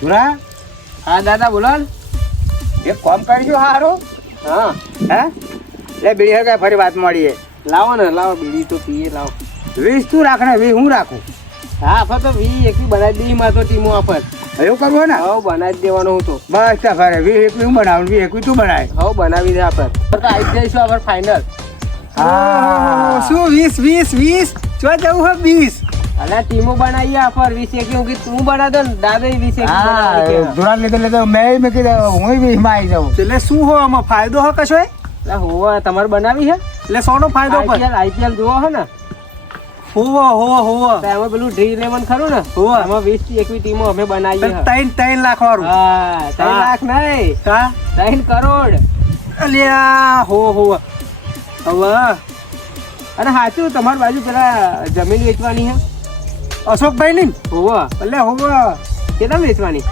ધુરા હા દાદા બોલો ને. એક કામ કરજો હારું. હા હે લે બીડી હરકાય ફરી વાત મળીએ. લાવો ને લાવો બીડી તો પીએ લાવો. 20 તું રાખ ને 20 હું રાખું. હા આફર તો વી એકવી બનાવી દઈ માં તો ટીમો આફર. એવું કરવું ને? હવે બનાવી જ દેવાનો હું તો. બસ તા ફરે 20 એકવી હું બનાવું 20 એકવી તું બનાય. હવે બનાવી દે આફર. તો આવી જઈશું આફર ફાઇનલ. હા શું 20 જો જવું હોય 20. અલા ટીમો બનાવીએ આફર 20 એકવી હું કીધું તું બનાવ દો ને દાદા 20 એકવી હા બનાવી ધુરા લીધે મેં કીધું હું 20 માં આવી જાઉં. એટલે શું હો આમાં ફાયદો હો કશો એટલે હોવા તમારે બનાવી છે એટલે સોનો ફાયદો પર આઈપીએલ જોવો હે ને હોવો તો એમાં પેલું ડ્રી 11 ખરું ને હોવે. એમાં 20 થી 21 ટીમો અમે બનાવીએ છે. 3 લાખ વાળું હા 3 હા. લાખ નહીં હા 3 કરોડ. અલ્યા હો હવે અને સાચું તમારી બાજુ પેલા જમીન વેચવાની છે અશોકભાઈ ની હોવા એટલે હોવો કેટલા વેચવાની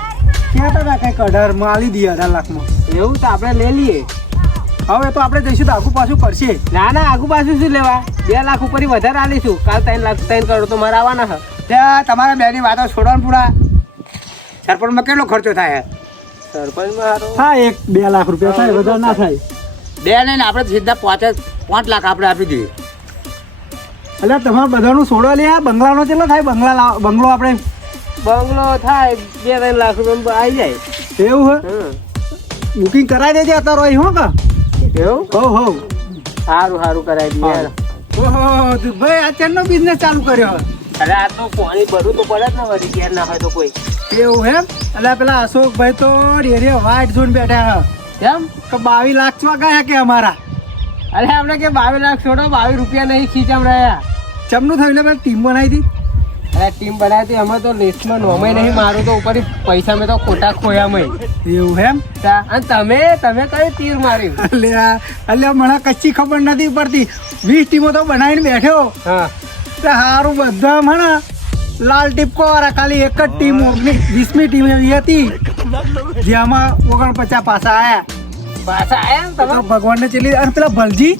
ક્યાં હતા કઈક 18 માં આલી દઈએ 18 લાખમાં એવું તો આપણે લઈ લઈએ. હવે તો આપણે જઈશું તો આગુ પાછું પડશે ના ના આગુ પાછું શું લેવા 2 લાખ ઉપર વધારે આલીશું કાલ 3 કરોડ તો મારા આવવાના છે. ત્યાં તમારા બેની વાતો છોડવાનું પૂરા સરપંચમાં કેટલો ખર્ચો થાય? સરપંચમાં હારો હા 1-2 લાખ રૂપિયા થાય વધારે ના થાય બે નહીં ને આપણે સીધા 5 લાખ આપણે આપી દઈએ. એટલે તમારે બધાનું છોડો લે આ બંગલાનો કેટલો થાય બંગલો આપણે બંગલો થાય 2-3 લાખ રૂપિયા આવી જાય. એવું હે હમ બુકિંગ કરાવી દેજે અત્યારે અહીં હો કા એવું હો સારું સારું કરાવી દઈએ. ઓહો ભાઈ આ ચેનનો બિઝનેસ ચાલુ કર્યો અરે આ તો પાણી ભરવું તો પડે જ ને વળી ઘેર ના હોય તો કોઈ એવું હે એટલે પેલા અશોકભાઈ તો ડેરી વાઇટ ઝોન બેઠા હે કેમ તો 22 લાખ ચવા ગયા કે અમારા અરે આપણે કે 22 લાખ છોડો 22 રૂપિયા નહીં ખીચામ રહ્યા. ચમનું થયું એટલે ટીમ બનાવી દી અરે ટીમ બનાવી હતી અમે તો લિસ્ટમાં નોમે નહીં મારું તો ઉપર પૈસા મેં તો ખોટા ખોયા મેં. એવું એમ અને તમે કઈ તીર માર્યું? અલ્યા મને કચ્છી ખબર નથી પડતી 20 ટીમો તો બનાવીને બેઠો હા તે હારું બધા મને લાલ ટીપકો વાળા ખાલી એક જ ટીમ 20મી ટીમ એવી હતી જેમાં 49 પાછા આયા પાછા આયા ને તો તમે? ભગવાનને ચેલી અને પેલા ભલજી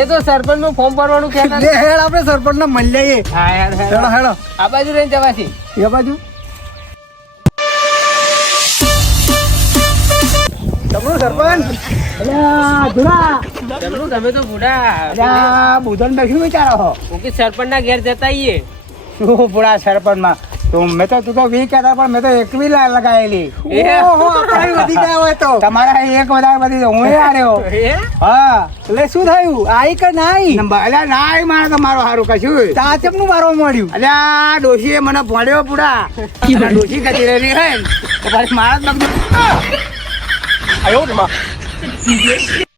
એ તો સરપંચનું ફોર્મ ભરવાનું કહેતા લે હેડ આપણે સરપંચને મળી લઈએ હા યાર હેડો હેડો આ બાજુ રહીને જવાથી એ બાજુ તમનું સરપંચ અલ્યા ધુરા જમનું તમે તો બુડા અલ્યા બુધન બેસી વિચારો હો હું કે સરપંચના ઘેર જતા આવીએ. શું પૂરા સરપંચમાં તો મેં તો તું તો 20 કહેતા પણ મેં તો 21 લગાવેલી. ઓહો આપણે વધી ગયા હોય તો તમારા એક વધારે બધી હું આવ્યો. એ? હા એટલે શું થયું આઈ કે નાઈ અલ્યા ના મારે તો મારો સારું કશું તાચમનું મારવા મળ્યું અલ્યા ડોશીએ મને ભણ્યો પૂરા ડોશી કદી રહેલી હોય ને તો પછી મારા જ બગડ્યું.